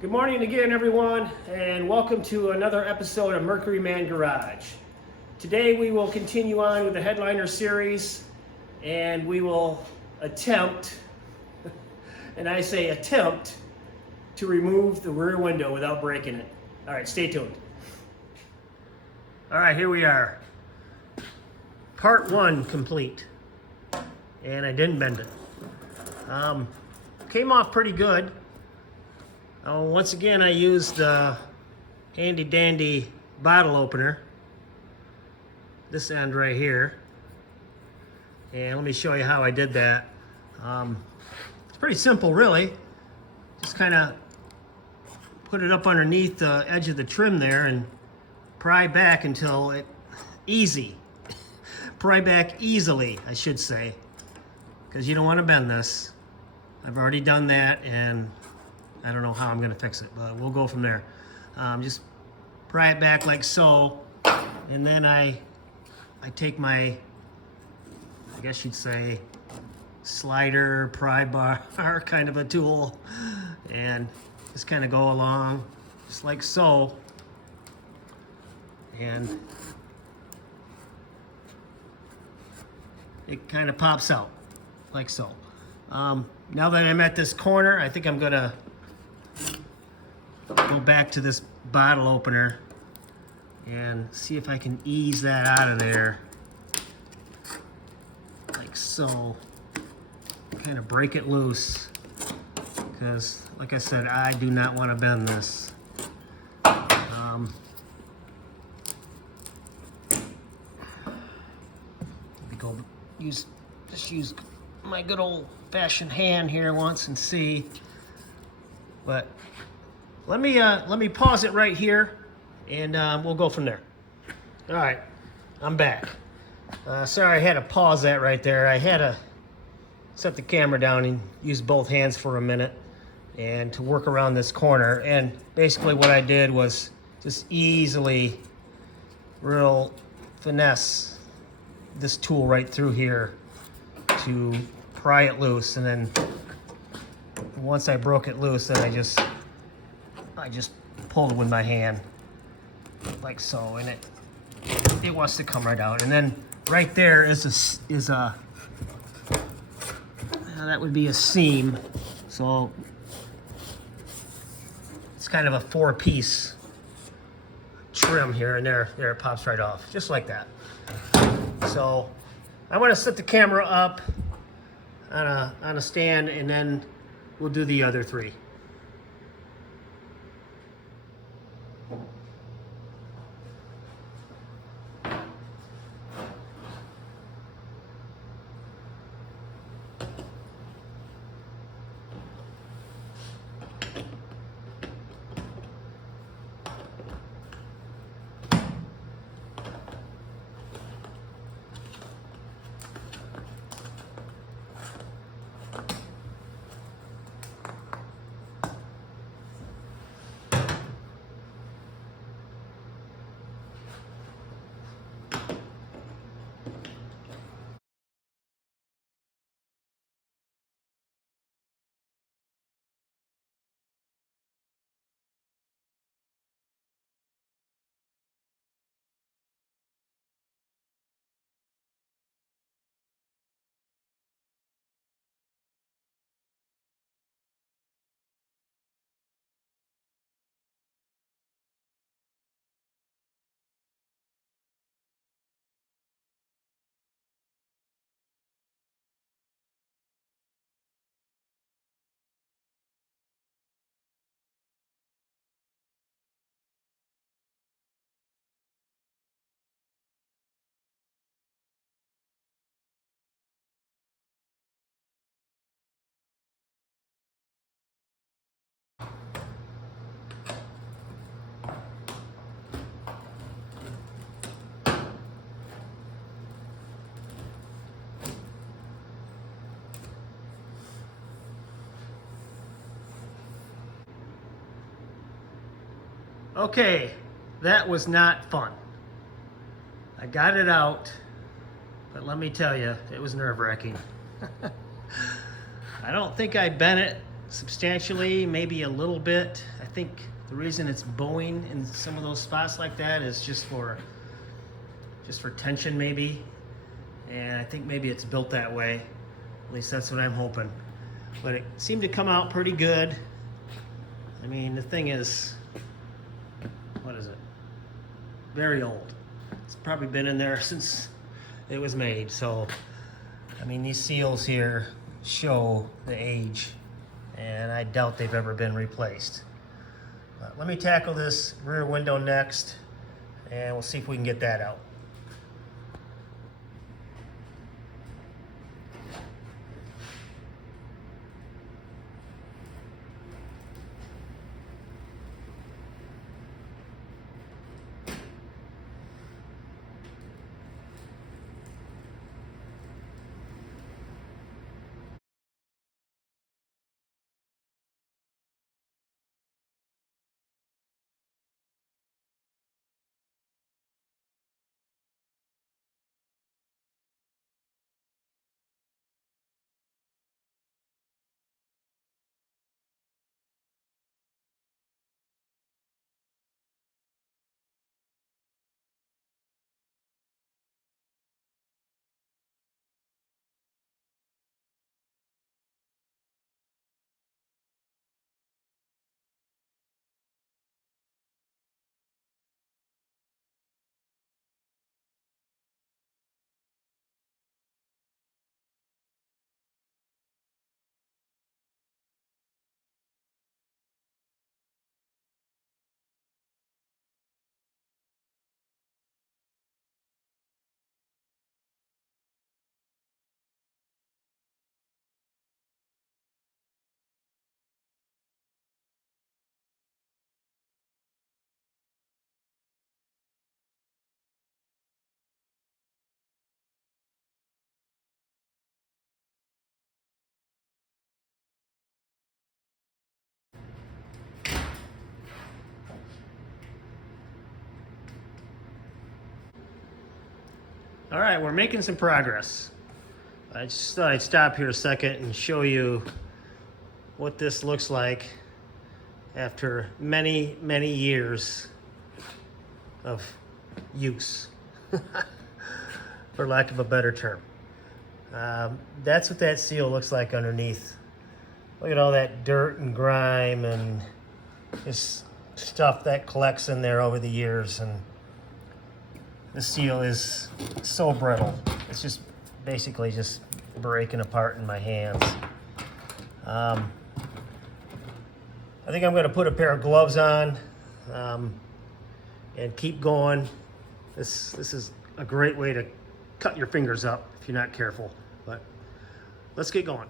Good morning again, everyone, and welcome to another episode of Mercury Man Garage. Today we will continue on with the headliner series, and we will attempt, and I say attempt, to remove the rear window without breaking it. All right, stay tuned. All right, here we are. Part one complete, and I didn't bend it. Came off pretty good. Once again, I used the handy dandy bottle opener, this end right here, and let me show you how I did that. It's pretty simple, really. Just kind of put it up underneath the edge of the trim there and pry back until it pry back easily, I should say, because you don't want to bend this. I've already done that, and I don't know how I'm going to fix it, but we'll go from there. Just pry it back like so, and then I take my, I guess you'd say, slider, pry bar kind of a tool, and just kind of go along, just like so, and it kind of pops out, like so. Now that I'm at this corner, I think I'm going to go back to this bottle opener and see if I can ease that out of there like so. Kind of break it loose, because like I said, I do not want to bend this. Let me go use my good old-fashioned hand here once and see. But let me pause it right here, and we'll go from there. All right, I'm back. Sorry, I had to pause that right there. I had to set the camera down and use both hands for a minute and to work around this corner. And basically what I did was just easily, real finesse this tool right through here to pry it loose. And then once I broke it loose, then I just pulled it with my hand like so, and it wants to come right out. And then right there is a that would be a seam, so it's kind of a 4-piece trim here, and there it pops right off, just like that. So I want to set the camera up on a stand, and then we'll do the other three. Okay, that was not fun. I got it out, but let me tell you, it was nerve-wracking. I don't think I bent it substantially, maybe a little bit. I think the reason it's bowing in some of those spots like that is just for tension maybe. And I think maybe it's built that way. At least that's what I'm hoping. But it seemed to come out pretty good. I mean, the thing is, what is it? Very old. It's probably been in there since it was made. So, I mean, these seals here show the age, and I doubt they've ever been replaced. Let me tackle this rear window next, and we'll see if we can get that out. All right, we're making some progress. I just thought I'd stop here a second and show you what this looks like after many, many years of use, for lack of a better term. That's what that seal looks like underneath. Look at all that dirt and grime and this stuff that collects in there over the years, and the seal is so brittle. It's just basically just breaking apart in my hands. I think I'm going to put a pair of gloves on and keep going. This is a great way to cut your fingers up if you're not careful. But let's get going.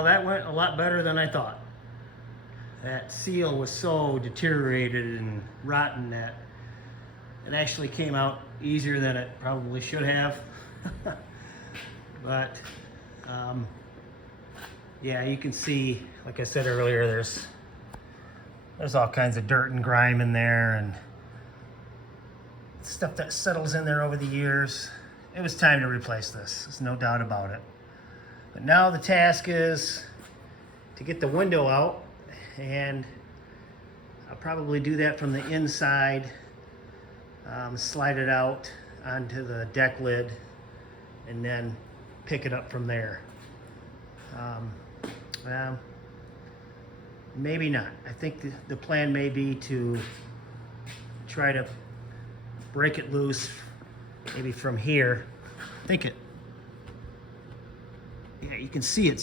Well, that went a lot better than I thought. That seal was so deteriorated and rotten that it actually came out easier than it probably should have. But yeah, you can see, like I said earlier, there's all kinds of dirt and grime in there and stuff that settles in there over the years. It was time to replace this. There's no doubt about it. But now the task is to get the window out, and I'll probably do that from the inside, slide it out onto the deck lid, and then pick it up from there. Well, maybe not. I think the plan may be to try to break it loose, maybe from here. Yeah, you can see it's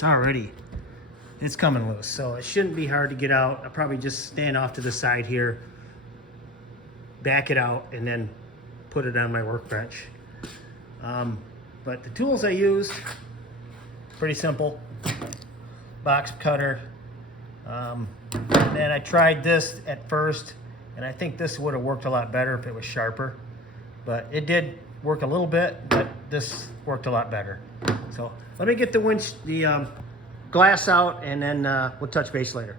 coming loose, so it shouldn't be hard to get out. I'll probably just stand off to the side here, back it out, and then put it on my workbench. But the tools I used, pretty simple. Box cutter. And then I tried this at first, and I think this would have worked a lot better if it was sharper. But it did work a little bit, but this worked a lot better. So let me get the glass out, and then we'll touch base later.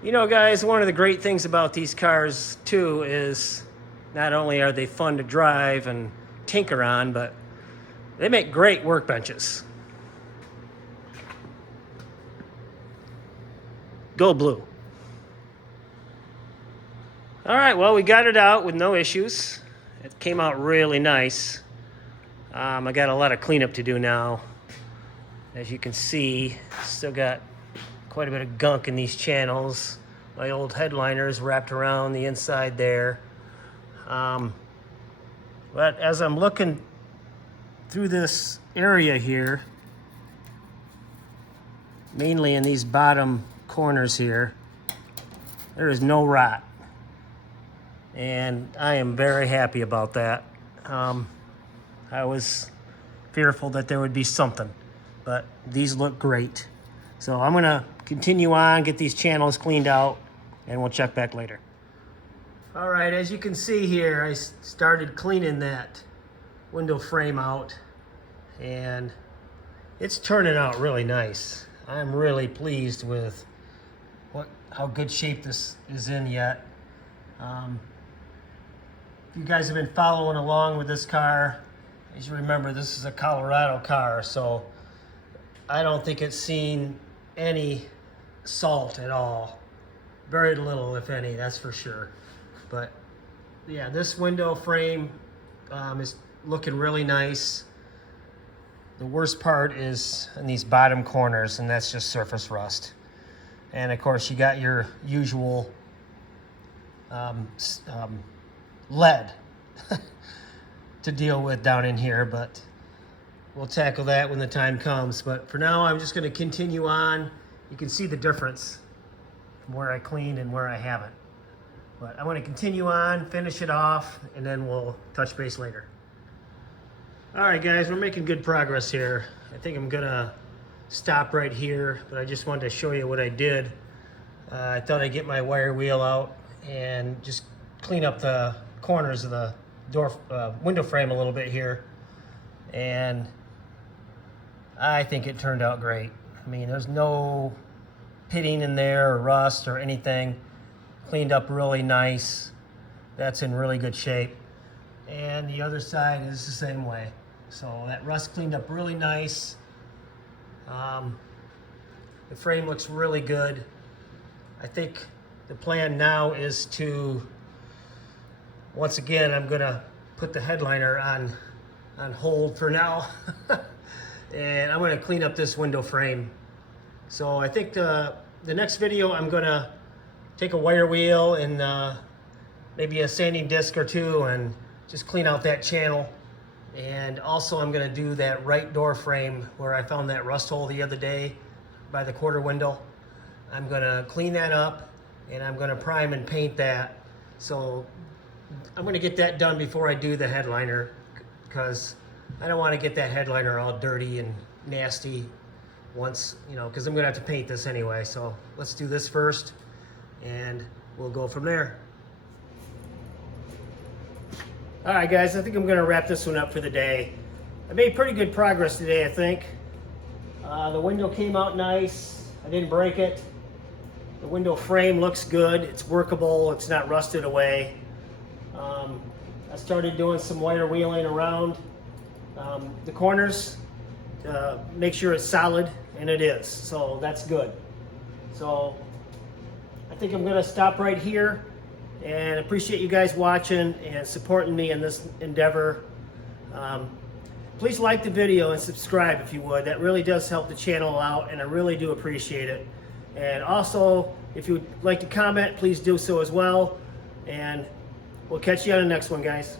You know, guys, one of the great things about these cars, too, is not only are they fun to drive and tinker on, but they make great workbenches. Go blue. All right, well, we got it out with no issues. It came out really nice. I got a lot of cleanup to do now. As you can see, still got quite a bit of gunk in these channels. My old headliners wrapped around the inside there. But as I'm looking through this area here, mainly in these bottom corners here, there is no rot. And I am very happy about that. I was fearful that there would be something, but these look great. So I'm gonna continue on, get these channels cleaned out, and we'll check back later. All right, as you can see here, I started cleaning that window frame out, and it's turning out really nice. I'm really pleased with how good shape this is in yet. If you guys have been following along with this car, as you remember, this is a Colorado car, so I don't think it's seen any salt at all. Very little, if any, that's for sure. But yeah, this window frame is looking really nice. The worst part is in these bottom corners, and that's just surface rust. And of course, you got your usual lead to deal with down in here, but we'll tackle that when the time comes. But for now, I'm just going to continue on. You can see the difference from where I cleaned and where I haven't. But I want to continue on, finish it off, and then we'll touch base later. All right, guys, we're making good progress here. I think I'm going to stop right here, but I just wanted to show you what I did. I thought I'd get my wire wheel out and just clean up the corners of the door window frame a little bit here, and I think it turned out great. I mean, there's no pitting in there or rust or anything. Cleaned up really nice. That's in really good shape. And the other side is the same way. So that rust cleaned up really nice. The frame looks really good. I think the plan now is to, once again, I'm gonna put the headliner on hold for now. And I'm gonna clean up this window frame. So I think the next video I'm gonna take a wire wheel and maybe a sanding disc or two and just clean out that channel. And also I'm gonna do that right door frame where I found that rust hole the other day by the quarter window. I'm gonna clean that up and I'm gonna prime and paint that. So I'm gonna get that done before I do the headliner, because I don't want to get that headliner all dirty and nasty once, you know, because I'm gonna have to paint this anyway. So let's do this first and we'll go from there. All right, guys, I think I'm gonna wrap this one up for the day. I made pretty good progress today, I think. The window came out nice. I didn't break it. The window frame looks good. It's workable. It's not rusted away. I started doing some wire wheeling around the corners. Make sure it's solid, and it is. So that's good. So I think I'm gonna stop right here, and appreciate you guys watching and supporting me in this endeavor. Please like the video and subscribe if you would. That really does help the channel out, and I really do appreciate it. And also, if you would like to comment, please do so as well. And we'll catch you on the next one, guys.